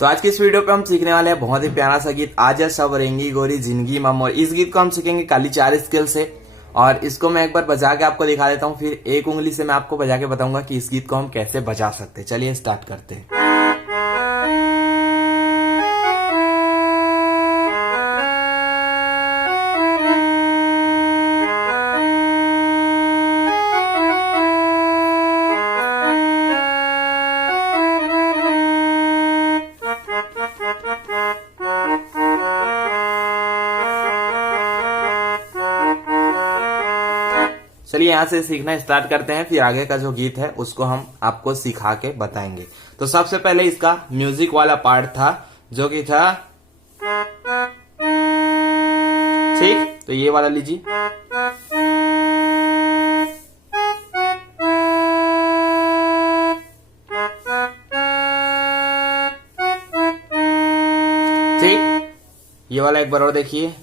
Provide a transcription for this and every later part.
तो आज की इस वीडियो पे हम सीखने वाले हैं बहुत ही प्यारा सा गीत आजा सब रेंगी गोरी जिंदगी मम। और इस गीत को हम सीखेंगे खाली 4 स्केल से। और इसको मैं एक बार बजा के आपको दिखा देता हूँ, फिर एक उंगली से मैं आपको बजा के बताऊंगा कि इस गीत को हम कैसे बजा सकते हैं। चलिए स्टार्ट करते हैं। चलिए यहाँ से सीखना स्टार्ट करते हैं, फिर आगे का जो गीत है उसको हम आपको सिखा के बताएंगे। तो सबसे पहले इसका म्यूजिक वाला पार्ट था जो कि था, ठीक, तो ये वाला लीजिए। ठीक, ये वाला एक बार और देखिए।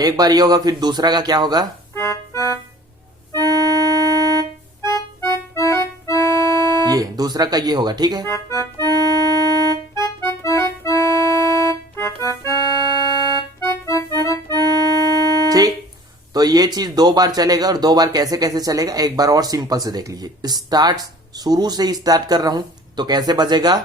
एक बार ये होगा, फिर दूसरा का क्या होगा, ये दूसरा का ये होगा, ठीक है। ठीक, तो ये चीज 2 बार चलेगा। और 2 बार कैसे कैसे चलेगा एक बार और सिंपल से देख लीजिए। स्टार्ट, शुरू से ही स्टार्ट कर रहा हूं तो कैसे बजेगा,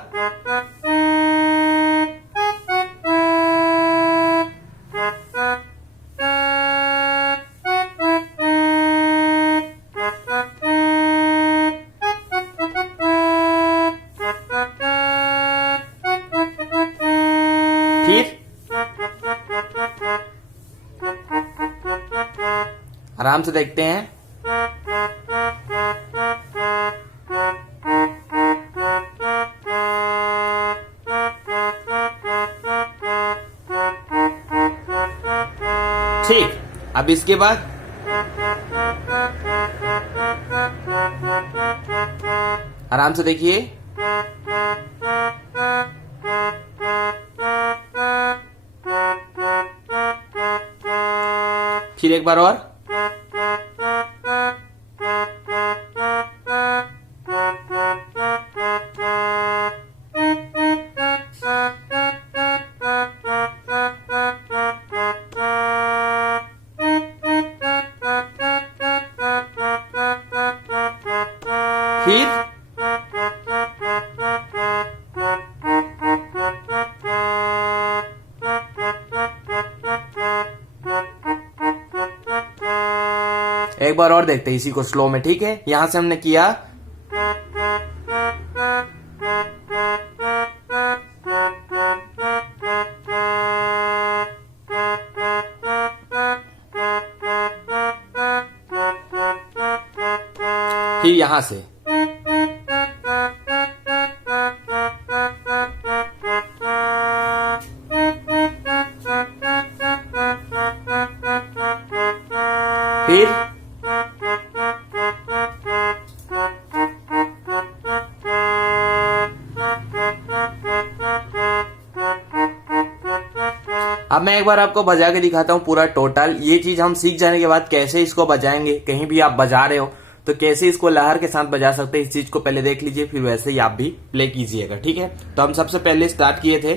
फिर आराम से देखते हैं। ठीक, अब इसके बाद आराम से देखिए। फिर एक बार और, फिर एक बार और देखते हैं इसी को स्लो में, ठीक है। यहां से हमने किया, फिर यहां से, फिर अब मैं एक बार आपको बजा के दिखाता हूँ पूरा टोटल। ये चीज हम सीख जाने के बाद कैसे इसको बजाएंगे, कहीं भी आप बजा रहे हो तो कैसे इसको लहर के साथ बजा सकते हैं, इस चीज को पहले देख लीजिए, फिर वैसे ही आप भी प्ले कीजिएगा, ठीक है। तो हम सबसे पहले स्टार्ट किए थे,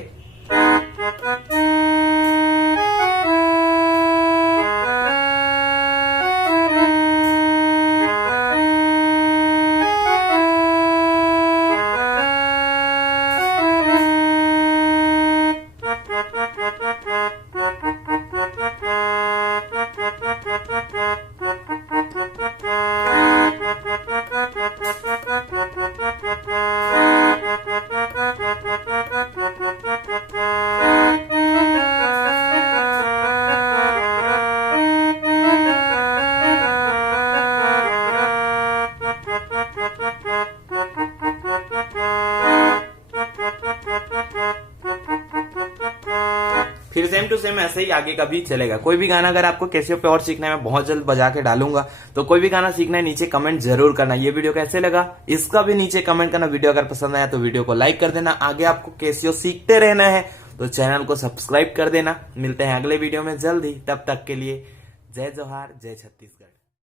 फिर सेम टू सेम ऐसे ही आगे का भी चलेगा। कोई भी गाना अगर आपको कैसियो पे और सीखना है, मैं बहुत जल्द बजा के डालूंगा, तो कोई भी गाना सीखना है नीचे कमेंट जरूर करना। ये वीडियो कैसे लगा इसका भी नीचे कमेंट करना। वीडियो अगर पसंद आया तो वीडियो को लाइक कर देना। आगे आपको कैसियो सीखते रहना है तो चैनल को सब्सक्राइब कर देना। मिलते हैं अगले वीडियो में जल्द ही, तब तक के लिए जय जोहार, जय छत्तीसगढ़।